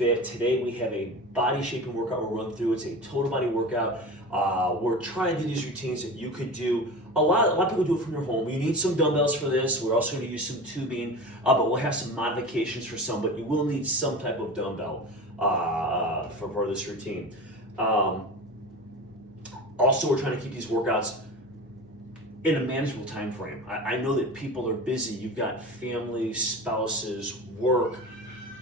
fit. Today we have a body shaping workout we'll run through. It's a total body workout. We're trying to do these routines that you could do. A lot of people do it from your home. You need some dumbbells for this. We're also going to use some tubing, but we'll have some modifications for some, but you will need some type of dumbbell for this routine. Also, we're trying to keep these workouts in a manageable time frame. I know that people are busy. You've got family, spouses, work,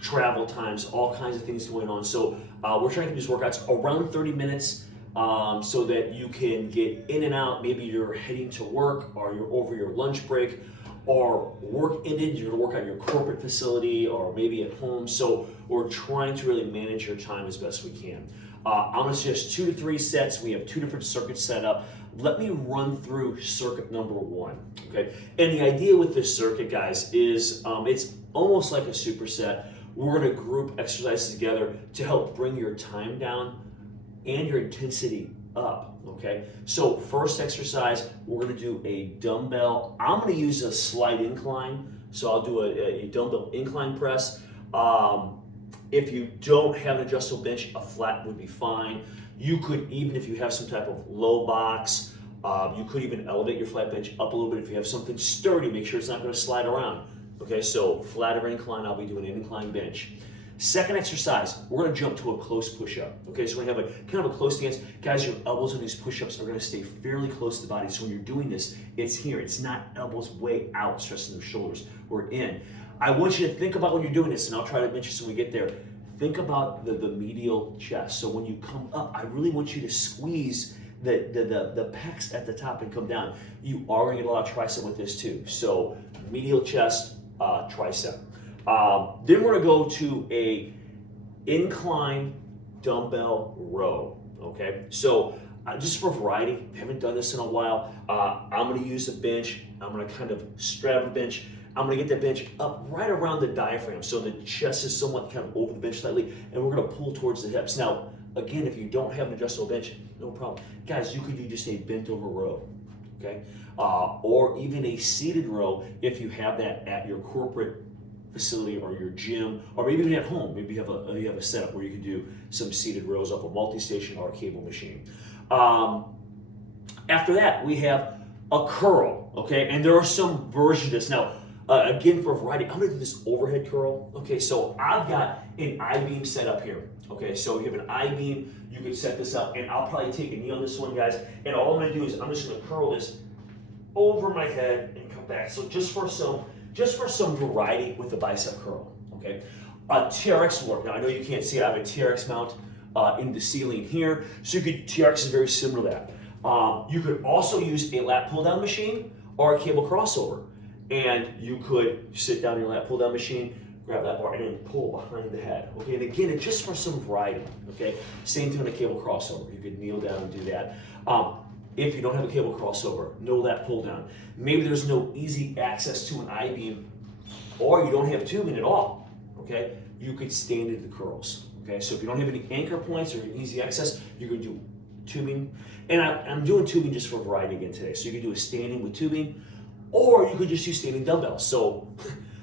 travel times, all kinds of things going on. So we're trying to keep these workouts around 30 minutes so that you can get in and out. Maybe you're heading to work or you're over your lunch break or work ended, you're gonna work at your corporate facility or maybe at home. So we're trying to really manage your time as best we can. I'm gonna suggest 2 to 3 sets. We have 2 different circuits set up. Let me run through circuit number 1, okay? And the idea with this circuit, guys, is it's almost like a superset. We're gonna group exercises together to help bring your time down and your intensity up, okay? So first exercise, we're gonna do a dumbbell. I'm gonna use a slight incline. So I'll do a dumbbell incline press. If you don't have an adjustable bench, a flat would be fine. You could, even if you have some type of low box, you could even elevate your flat bench up a little bit. If you have something sturdy, make sure it's not gonna slide around. Okay, so flat or incline, I'll be doing an incline bench. Second exercise, we're gonna jump to a close push-up. Okay, so we have a kind of a close stance. Guys, your elbows on these push-ups are gonna stay fairly close to the body. So when you're doing this, it's here. It's not elbows way out, stressing the shoulders. We're in. I want you to think about when you're doing this, and I'll try to mention when we get there. Think about the medial chest. So when you come up, I really want you to squeeze the pecs at the top and come down. You are gonna get a lot of tricep with this too. So medial chest, tricep. Then we're gonna go to a incline dumbbell row, okay? So just for variety, haven't done this in a while, I'm gonna use a bench. I'm gonna kind of straddle the bench. I'm gonna get that bench up right around the diaphragm so the chest is somewhat kind of over the bench slightly, and we're gonna pull towards the hips. Now, again, if you don't have an adjustable bench, no problem. Guys, you could do just a bent over row, okay? Or even a seated row if you have that at your corporate facility or your gym, or maybe even at home. Maybe you have a setup where you can do some seated rows up a multi-station or a cable machine. After that, we have a curl, okay? And there are some versions of this. Now, again, for variety, I'm gonna do this overhead curl. Okay, so I've got an I-beam set up here. Okay, so you have an I-beam, you can set this up, and I'll probably take a knee on this one, guys, and all I'm gonna do is I'm just gonna curl this over my head and come back. So just for some variety with the bicep curl, okay? TRX work. Now I know you can't see it. I have a TRX mount in the ceiling here, so TRX is very similar to that. You could also use a lat pull down machine or a cable crossover, and you could sit down in your lat pull down machine, grab that bar, and then pull behind the head. Okay, and again, it's just for some variety. Okay, same thing on a cable crossover. You could kneel down and do that. If you don't have a cable crossover, no lat pull down. Maybe there's no easy access to an I-beam, or you don't have tubing at all. Okay, you could stand into the curls. Okay, so if you don't have any anchor points or easy access, you could do tubing. And I'm doing tubing just for variety again today. So you could do a standing with tubing, or you could just use standing dumbbells. So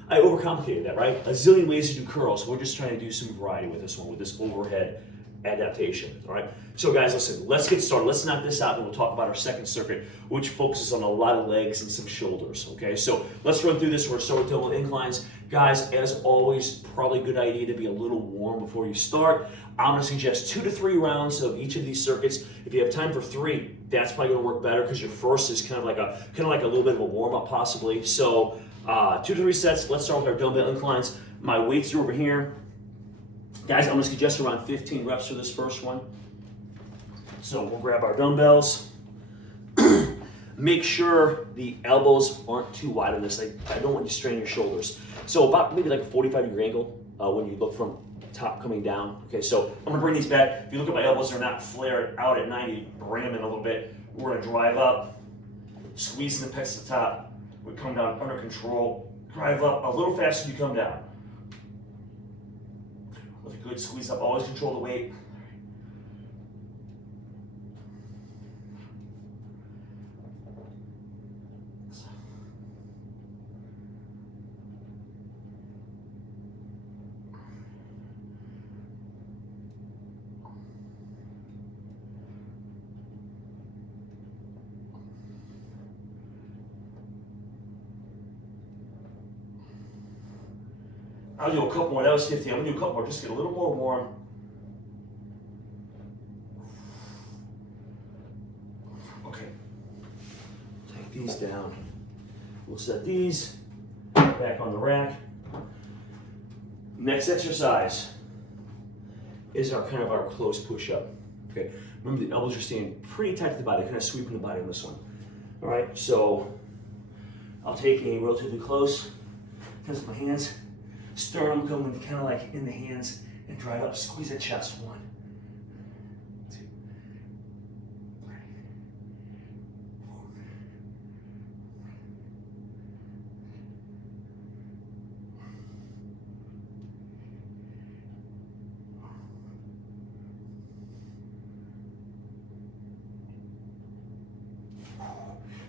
I overcomplicated that, right? A zillion ways to do curls. We're just trying to do some variety with this one, with this overhead adaptation, all right? So guys, listen, let's get started. Let's knock this out and we'll talk about our second circuit, which focuses on a lot of legs and some shoulders, okay? So let's run through this. We're starting with double inclines. Guys, as always, probably a good idea to be a little warm before you start. I'm gonna suggest 2 to 3 rounds of each of these circuits. If you have time for 3, that's probably gonna work better because your first is kind of like a little bit of a warm-up possibly. So 2 to 3 sets. Let's start with our dumbbell inclines. My weights are over here. Guys, I'm gonna suggest around 15 reps for this first one. So we'll grab our dumbbells. Make sure the elbows aren't too wide on this. I don't want you to strain your shoulders. So about maybe like a 45-degree angle when you look from top coming down. Okay, so I'm gonna bring these back. If you look at my elbows, they're not flared out at 90. Bring them in a little bit. We're gonna drive up, squeeze the pecs to the top. We come down under control. Drive up a little faster than you come down. With a good squeeze up, always control the weight. I'll do a couple more. That was 15. I'm gonna do a couple more. Just get a little more warm. Okay. Take these down. We'll set these back on the rack. Next exercise is our kind of our close push-up. Okay. Remember the elbows are staying pretty tight to the body, kind of sweeping the body on this one. All right. So I'll take a relatively close. Because my hands, sternum coming kind of like in the hands and drive up. Squeeze that chest. 1, 2, 3, 4.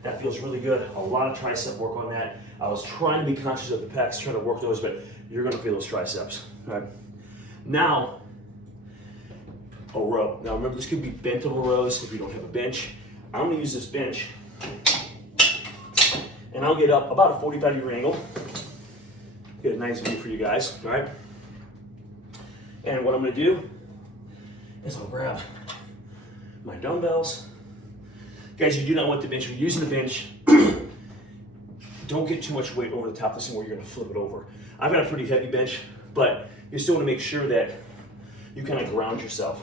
That feels really good. A lot of tricep work on that. I was trying to be conscious of the pecs, trying to work those, but you're gonna feel those triceps. All right. Now, a row. Now remember, this could be bent over rows if you don't have a bench. I'm gonna use this bench, and I'll get up about a 45-degree angle. Get a nice view for you guys, all right? And what I'm gonna do is I'll grab my dumbbells. Guys, you do not want the bench. If you're using the bench, don't get too much weight over the top of this thing where you're gonna flip it over. I've got a pretty heavy bench, but you still wanna make sure that you kind of ground yourself.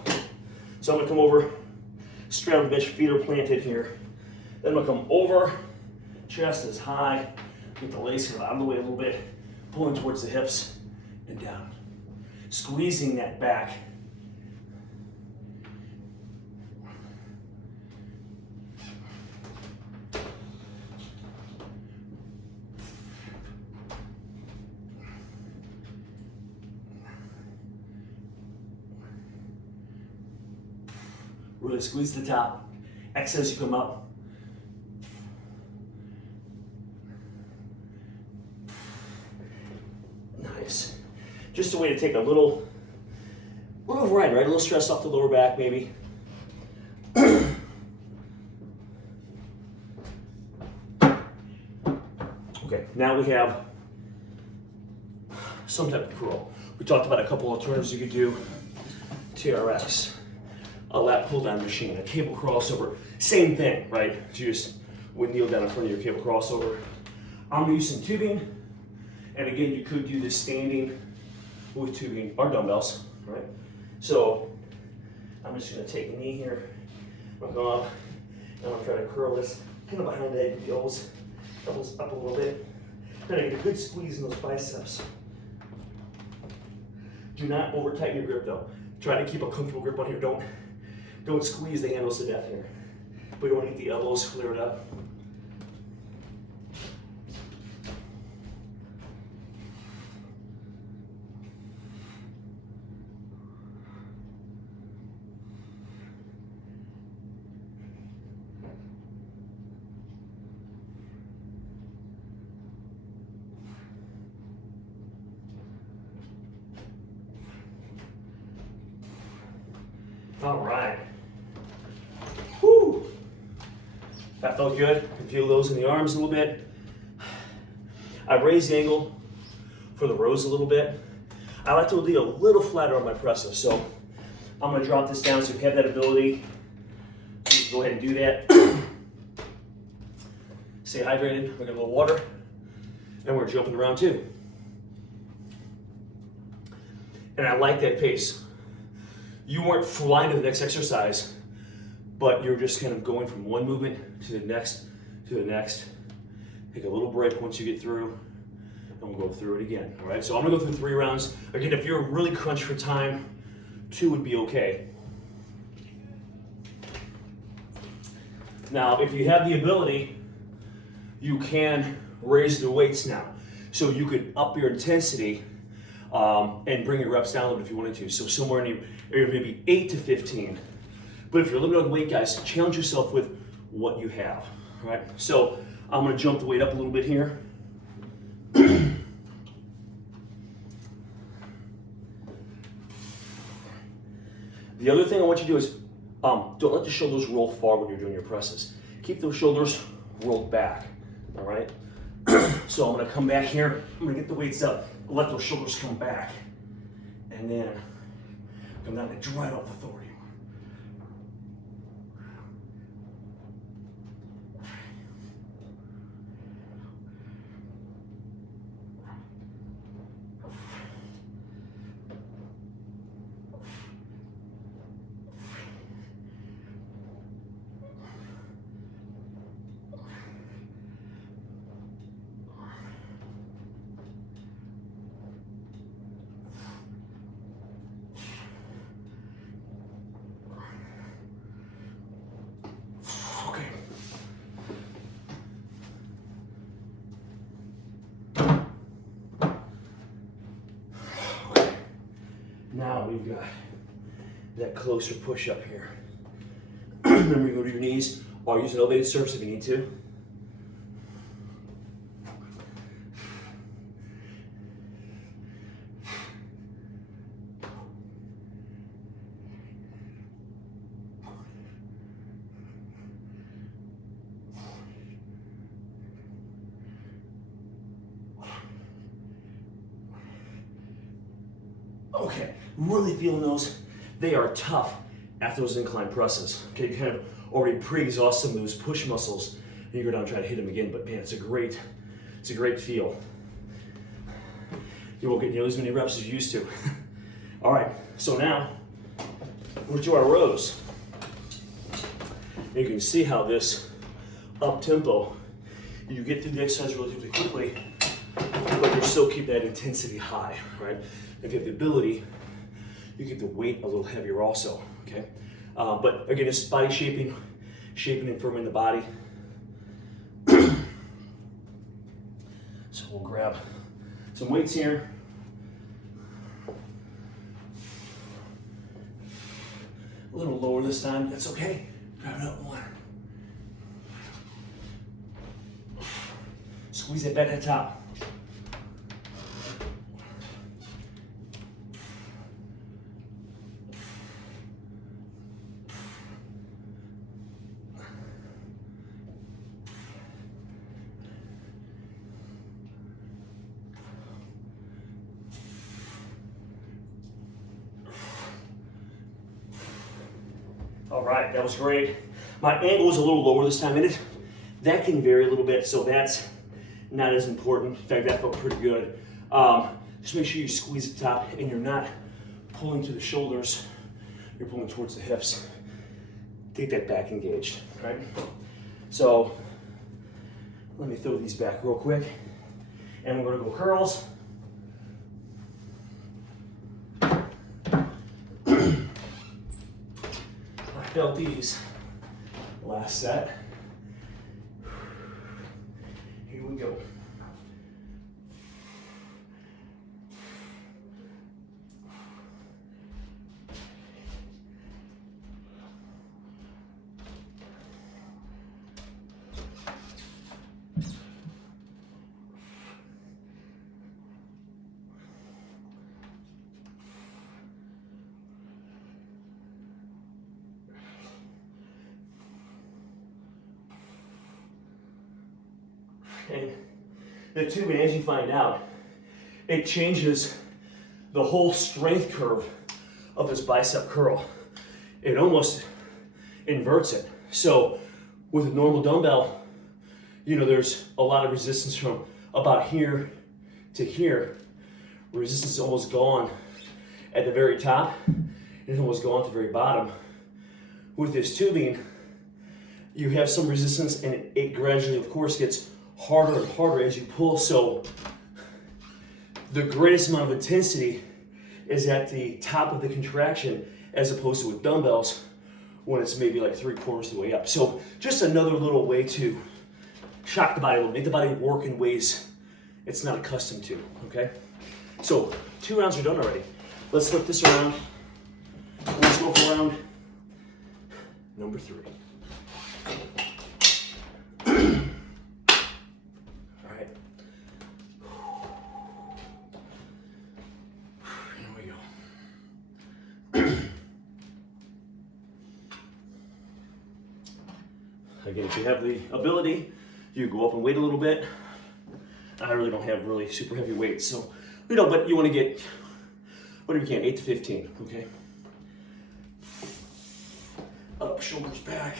So I'm gonna come over, straddle the bench, feet are planted here. Then I'm gonna come over, chest is high, get the legs kind of out of the way a little bit, pulling towards the hips and down. Squeezing that back. Really squeeze the top. Exhale as you come up. Nice. Just a way to take a little variety, right? A little stress off the lower back, maybe. Okay, now we have some type of curl. We talked about a couple alternatives you could do. TRX. A lat pull down machine, a cable crossover, same thing, right? You just would kneel down in front of your cable crossover. I'm using tubing, and again, you could do this standing with tubing or dumbbells, right? So I'm just gonna take a knee here, I'm gonna go up, and I'm gonna try to curl this kind of behind the head, the elbows up a little bit. Try to get a good squeeze in those biceps. Do not over tighten your grip though. Try to keep a comfortable grip on here. Don't squeeze the handles to death here. We don't want to get the elbows flared up. All right. Whew. That felt good. You can feel those in the arms a little bit. I raised the angle for the rows a little bit. I like to be a little flatter on my presses, so I'm gonna drop this down so you have that ability. Go ahead and do that. Stay hydrated, we're gonna get a little water, and we're jumping around too. And I like that pace. You weren't flying to the next exercise, but you're just kind of going from one movement to the next, to the next. Take a little break once you get through, and we'll go through it again, all right? So I'm gonna go through 3 rounds. Again, if you're really crunched for time, 2 would be okay. Now, if you have the ability, you can raise the weights now. So you could up your intensity and bring your reps down a little bit if you wanted to. So somewhere in the area maybe 8 to 15. But if you're limited on weight, guys, challenge yourself with what you have, all right? So I'm gonna jump the weight up a little bit here. The other thing I want you to do is don't let the shoulders roll forward when you're doing your presses. Keep those shoulders rolled back, all right? So I'm gonna come back here, I'm gonna get the weights up, let those shoulders come back, and then come down and drive out the authority. Okay. Now we've got that closer push up here. Remember, you go to your knees or use an elevated surface if you need to. Okay, really feeling those. They are tough after those incline presses. Okay, you kind of already pre-exhaust some of those push muscles, and you go down and try to hit them again. But man, it's a great feel. You won't get nearly as many reps as you used to. All right, so now we're to our rows. And you can see how this up tempo, you get through the exercise relatively quickly, but you still keep that intensity high, right? If you have the ability, you get the weight a little heavier also, okay? But again, it's body shaping and firming the body. So we'll grab some weights here. A little lower this time, that's okay. Grab it up more. Squeeze it back at the top. All right, that was great. My angle was a little lower this time, and that can vary a little bit, so that's not as important. In fact, that felt pretty good. Just make sure you squeeze the top and you're not pulling to the shoulders, you're pulling towards the hips. Get that back engaged, right? So let me throw these back real quick, and we're gonna go curls. I felt these last set. Here we go. And the tubing, as you find out, it changes the whole strength curve of this bicep curl. It almost inverts it. So with a normal dumbbell, you know, there's a lot of resistance from about here to here. Resistance is almost gone at the very top, and it's almost gone at the very bottom. With this tubing, you have some resistance, and it gradually, of course, gets harder and harder as you pull. So the greatest amount of intensity is at the top of the contraction, as opposed to with dumbbells when it's maybe like 3/4 of the way up. So just another little way to shock the body a little, make the body work in ways it's not accustomed to, okay? So 2 rounds are done already. Let's flip this around. Let's go for round number 3. Again, if you have the ability, you go up and wait a little bit. I really don't have really super heavy weights, so but you want to get whatever you can, 8 to 15, okay? Up, shoulders back.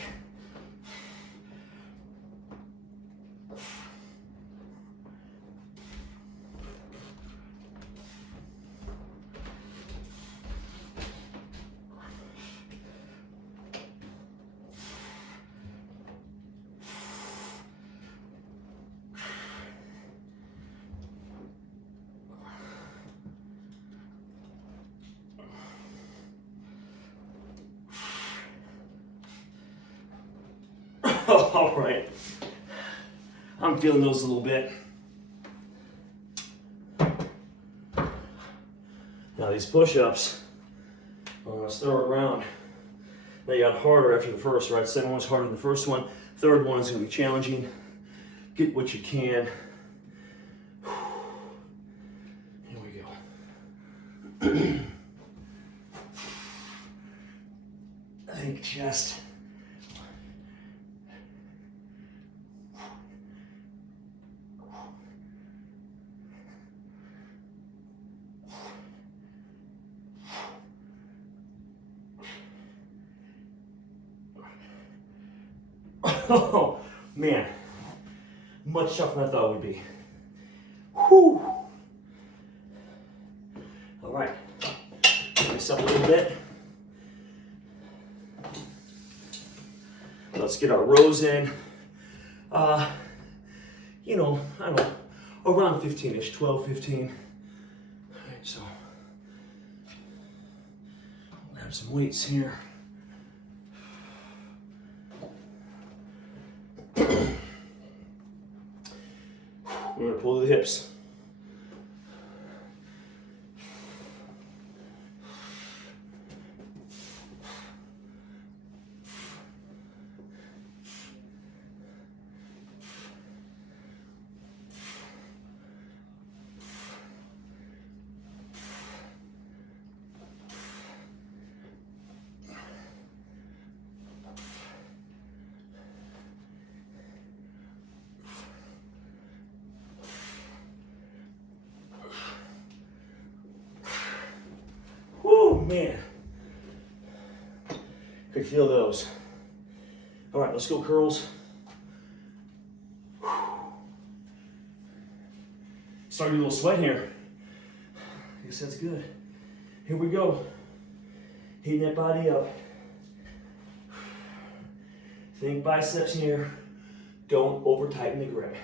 All right, I'm feeling those a little bit. Now these push-ups on this third round, they got harder after the first, right? Second one's harder than the first one. Third one is gonna be challenging. Get what you can. Here we go. I think chest. Oh, man. Much tougher than I thought it would be. Whew. All right. Bring this up a little bit. Let's get our rows in. I don't know, around 15-ish, 12, 15. All right, so I'll grab some weights here. We're going to pull to the hips. Man, could feel those. All right, let's go curls. Starting a little sweat here. I guess that's good. Here we go. Heating that body up. Think biceps here. Don't over tighten the grip.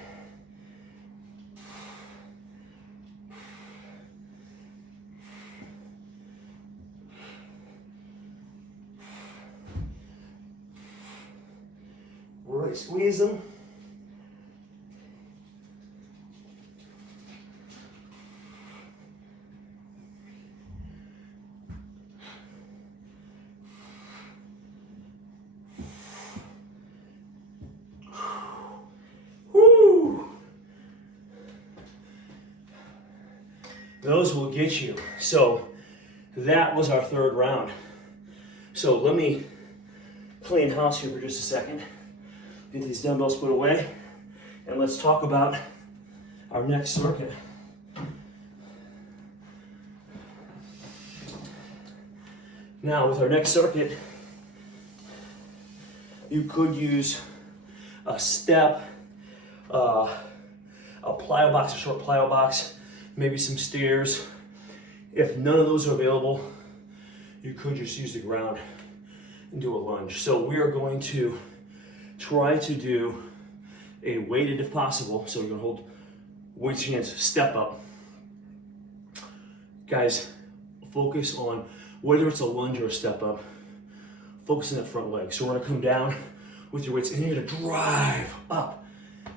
Really squeeze them. Woo! Those will get you. So that was our third round. So let me clean house here for just a second. Get these dumbbells put away, and let's talk about our next circuit. Now, with our next circuit, you could use a step, a plyo box, a short plyo box, maybe some stairs. If none of those are available, you could just use the ground and do a lunge. So we are going to try to do a weighted if possible. So you're gonna hold weights in your hands, step up. Guys, focus on whether it's a lunge or a step up, focus on that front leg. So we're gonna come down with your weights and you're gonna drive up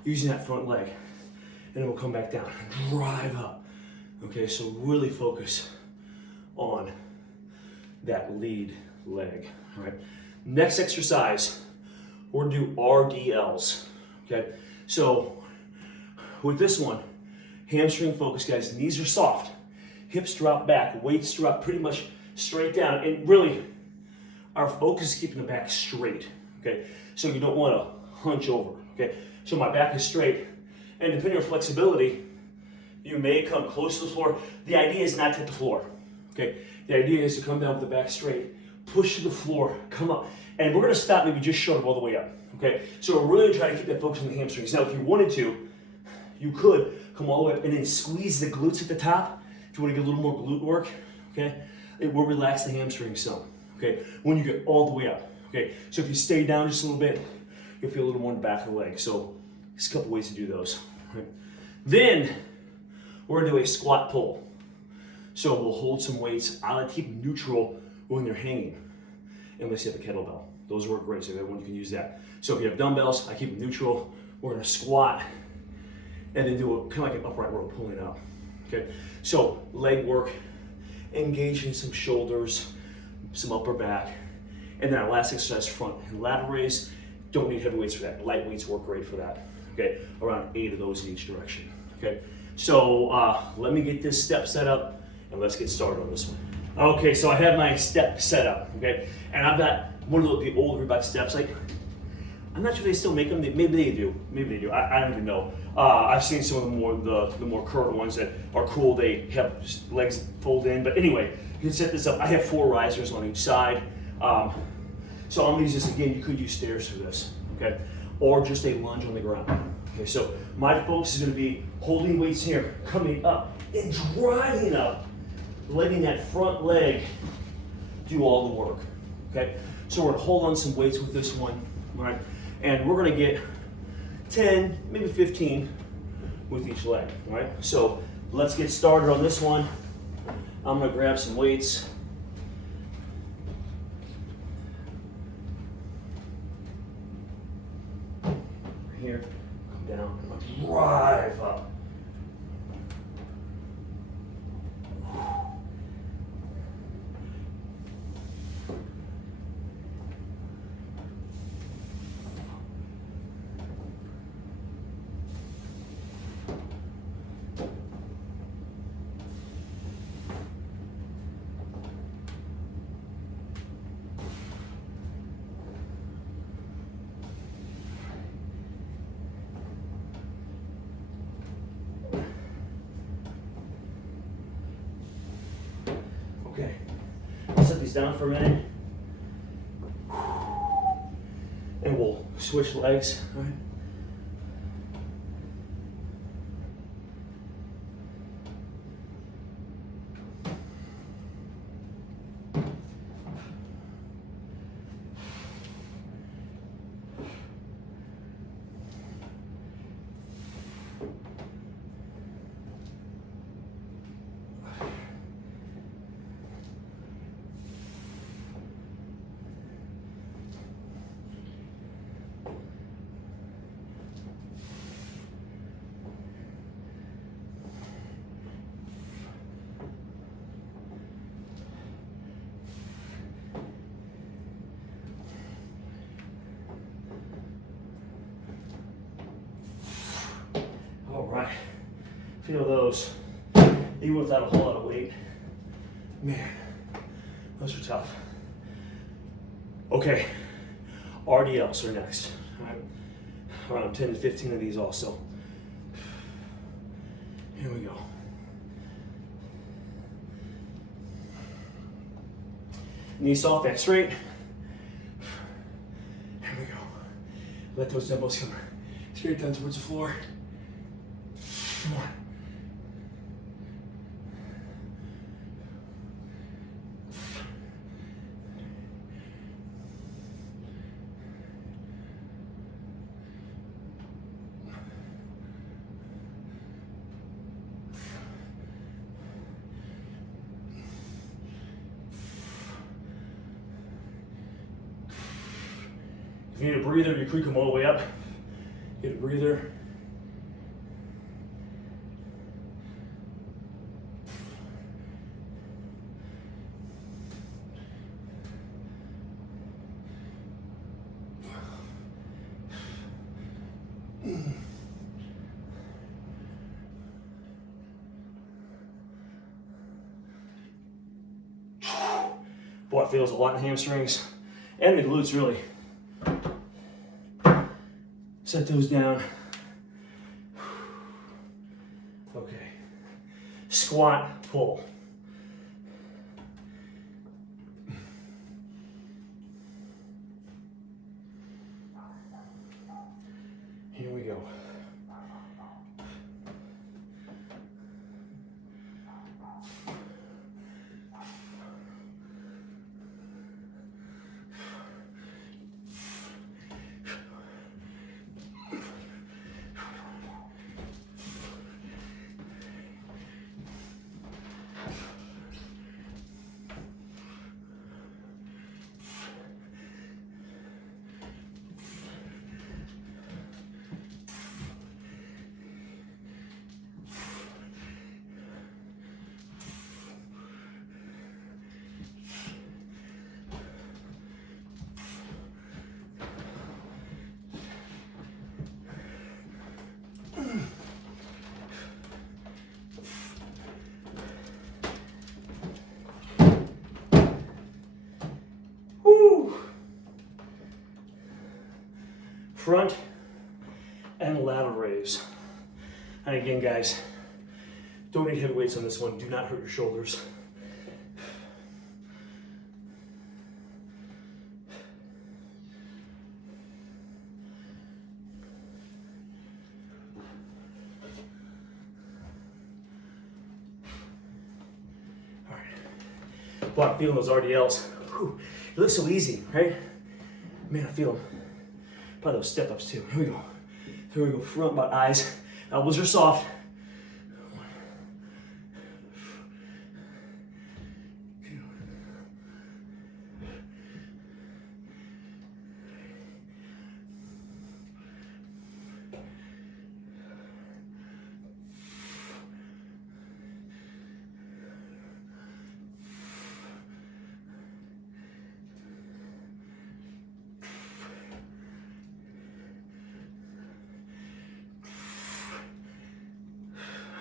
using that front leg. And then we'll come back down and drive up. Okay, so really focus on that lead leg, all right? Next exercise, we're gonna do RDLs, okay? So with this one, hamstring focus, guys. Knees are soft, hips drop back, weights drop pretty much straight down. And really, our focus is keeping the back straight, okay? So you don't wanna hunch over, okay? So my back is straight, and depending on flexibility, You may come close to the floor. The idea is not to hit the floor, okay? The idea is to come down with the back straight, push to the floor, come up, and we're gonna stop maybe just short of all the way up, okay? So we're really trying to keep that focus on the hamstrings. Now, if you wanted to, you could come all the way up and then squeeze the glutes at the top. If you wanna get a little more glute work, okay? It will relax the hamstrings some, okay? When you get all the way up, okay? So if you stay down just a little bit, you'll feel a little more in the back of the leg. So there's a couple ways to do those, right? Then, we're gonna do a squat pull. So we'll hold some weights. I like to keep them neutral when they're hanging, unless you have a kettlebell. Those work great, so everyone can use that. So if you have dumbbells, I keep them neutral. We're gonna squat and then do a kind of like an upright row pulling up. Okay, so leg work, engaging some shoulders, some upper back, and then our last exercise, front and lateral raise. Don't need heavy weights for that. Light weights work great for that. Okay, around 8 of those in each direction. Okay, so let me get this step set up and let's get started on this one. Okay, so I have my step set up, okay? And I've got one of the old Reebok steps. Like, I'm not sure if they still make them. Maybe they do. Maybe they do. I don't even know. I've seen some of the more current ones that are cool. They have legs fold in. But anyway, you can set this up. I have 4 risers on each side. So I'm gonna use this again. You could use stairs for this, okay? Or just a lunge on the ground. Okay, so my focus is gonna be holding weights here, coming up and driving up, letting that front leg do all the work, okay? So we're gonna hold on some weights with this one, all right? And we're gonna get 10, maybe 15 with each leg, all right? So let's get started on this one. I'm gonna grab some weights. Here, come down, I'm gonna drive up. Okay, I'll set these down for a minute. And we'll switch legs, all right? All right, feel those, even without a whole lot of weight. Man, those are tough. Okay, RDLs are next, all right? Around 10 to 15 of these also. Here we go. Knee soft, back straight. Here we go. Let those dumbbells come straight down towards the floor. Come on. If you need a breather, you could come all the way up. Get a breather. Boy, it feels a lot in hamstrings and the glutes, really. Set those down. Okay. squat, pull. Here we go. Woo! Front and lateral raise. And again, guys, don't need heavy weights on this one. Do not hurt your shoulders. All right. Well, I'm feeling those RDLs. Whew. It looks so easy, right? Man, I feel them. Probably those step ups too. Here we go. Here we go. Front, about eyes. Elbows are soft.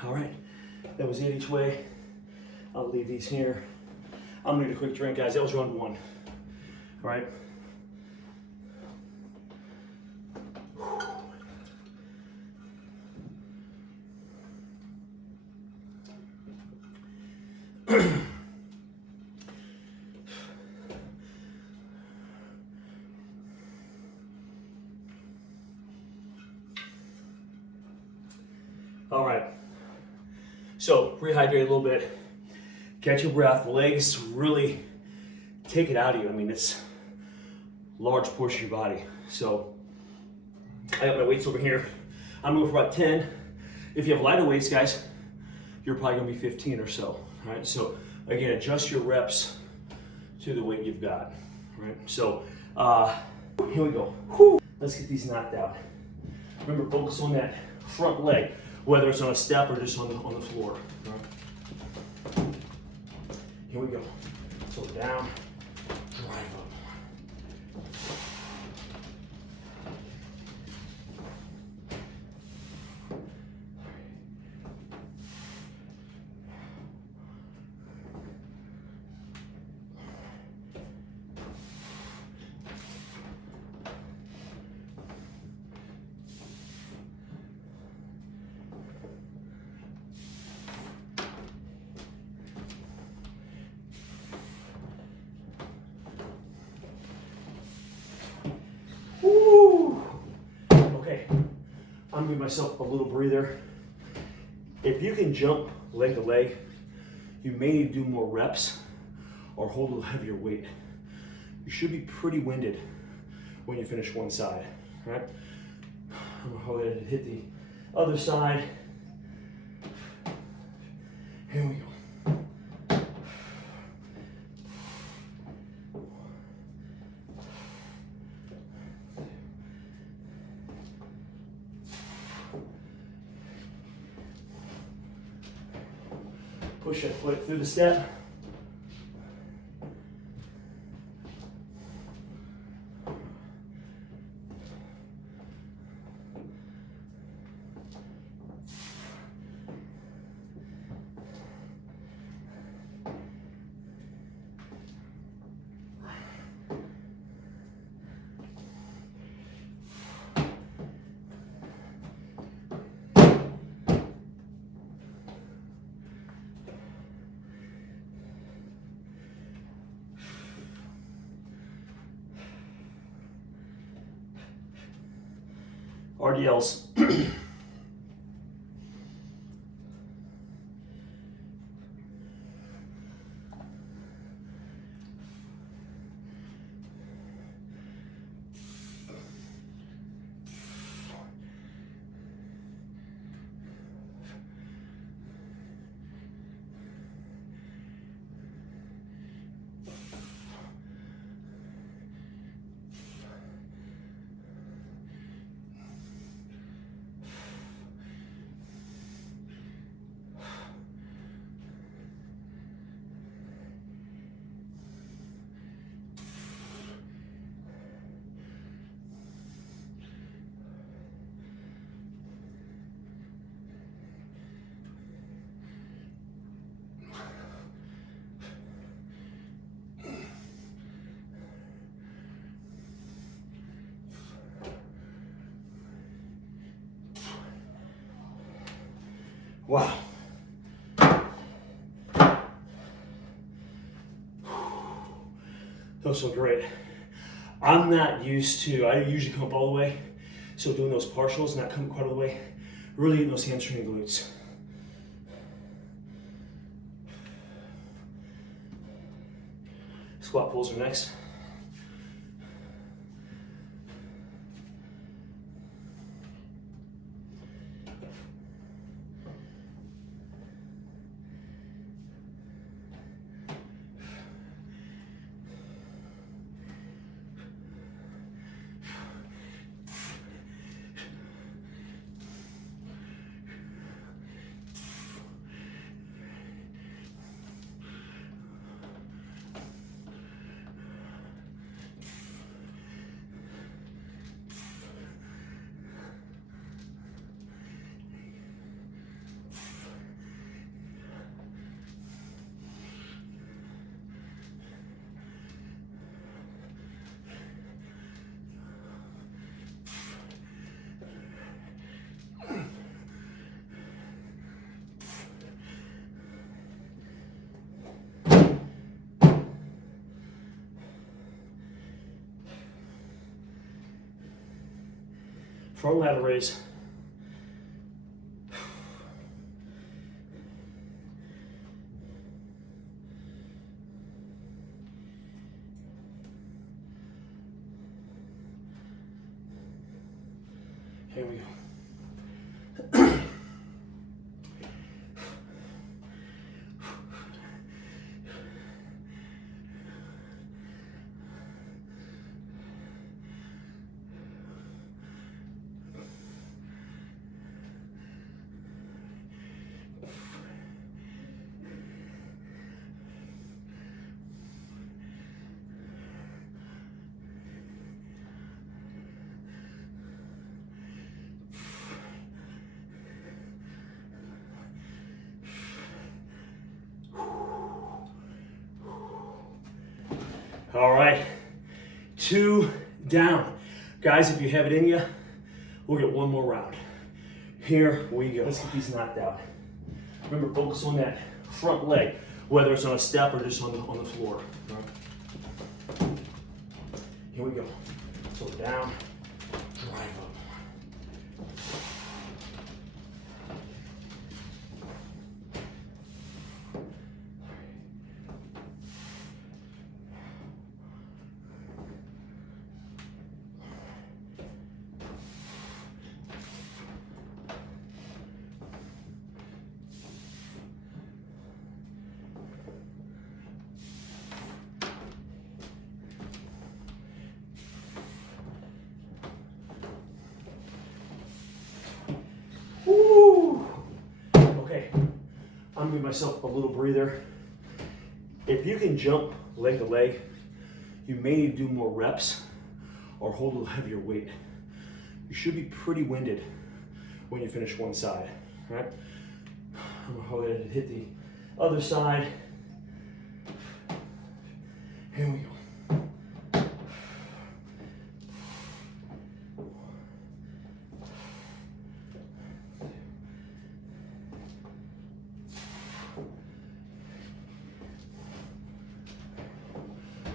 All right, that was it each way. I'll leave these here. I'm gonna need a quick drink, guys. That was round one. All right. All right. So rehydrate a little bit, catch your breath, legs really take it out of you. I mean, it's a large portion of your body. So I got my weights over here. I'm going for about 10. If you have lighter weights, guys, you're probably gonna be 15 or so. All right, so again, adjust your reps to the weight you've got. All right, so here we go. Whew. Let's get these knocked out. Remember, focus on that front leg, whether it's on a step or just on the floor. All right. Here we go. So down, drive up. Woo! Okay, I'm gonna give myself a little breather. If you can jump leg to leg, you may need to do more reps or hold a little heavier weight. You should be pretty winded when you finish one side, right? I'm gonna go ahead and hit the other side. Here we go. Push that foot through the step. RDLs. Wow. Those feel great. I'm not used to, I usually come up all the way, so doing those partials, not coming quite all the way, really getting those hamstring glutes. Squat pulls are next. Front ladder raise. Here we go. All right, 2 down. Guys, if you have it in you, we'll get one more round. Here we go. Let's get these knocked out. Remember, focus on that front leg, whether it's on a step or just on the floor. All right. Here we go. So down, drive up. I'm gonna give myself a little breather. If you can jump leg to leg, you may need to do more reps or hold a little heavier weight. You should be pretty winded when you finish one side, right? I'm gonna hold it and hit the other side. Here we go.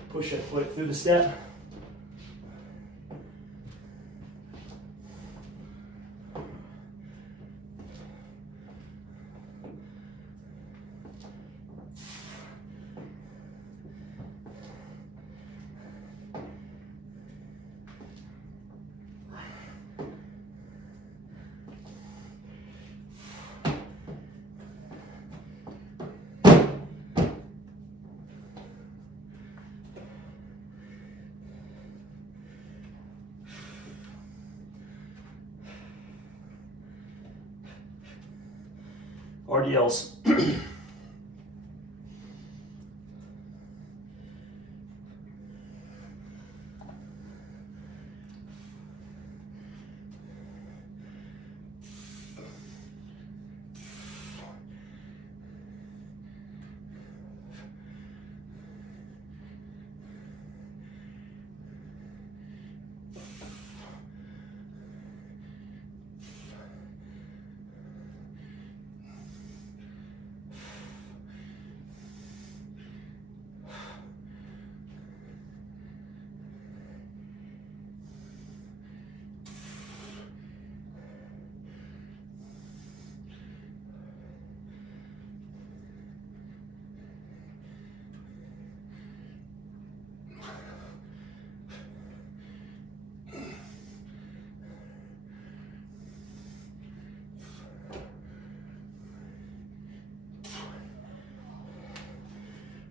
Push that foot through the step. RDLs.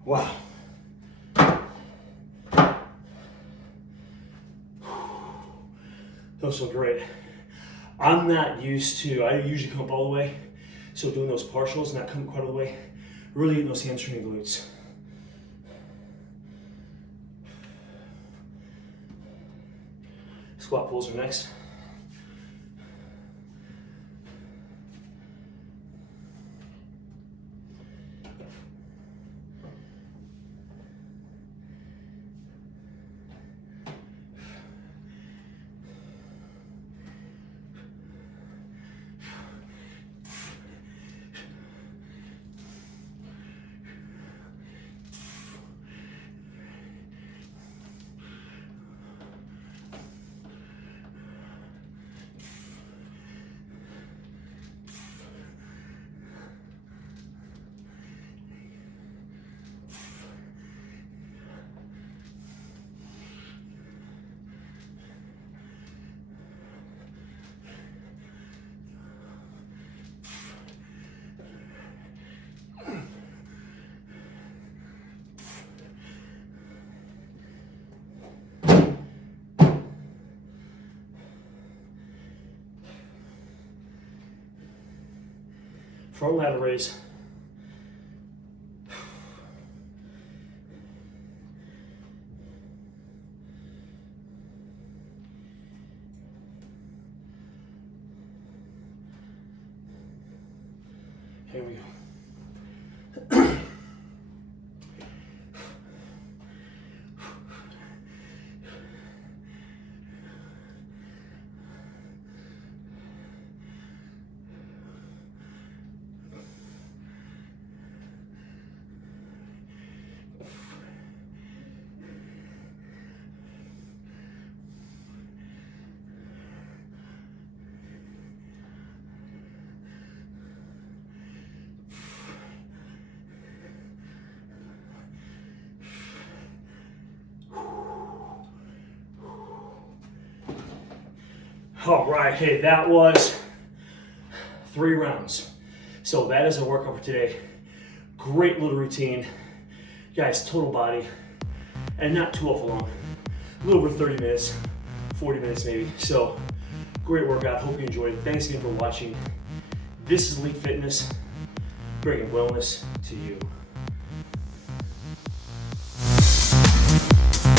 Wow. Those feel great. I'm not used to, I usually come up all the way, so doing those partials, not coming quite all the way, really getting those hamstring and glutes. Squat pulls are next. Front ladder raise. Here we go. All right, hey, that was 3 rounds. So that is a workout for today. Great little routine. Guys, total body, and not too awful long. A little over 30 minutes, 40 minutes maybe. So great workout, hope you enjoyed it. Thanks again for watching. This is Elite Fitness, bringing wellness to you.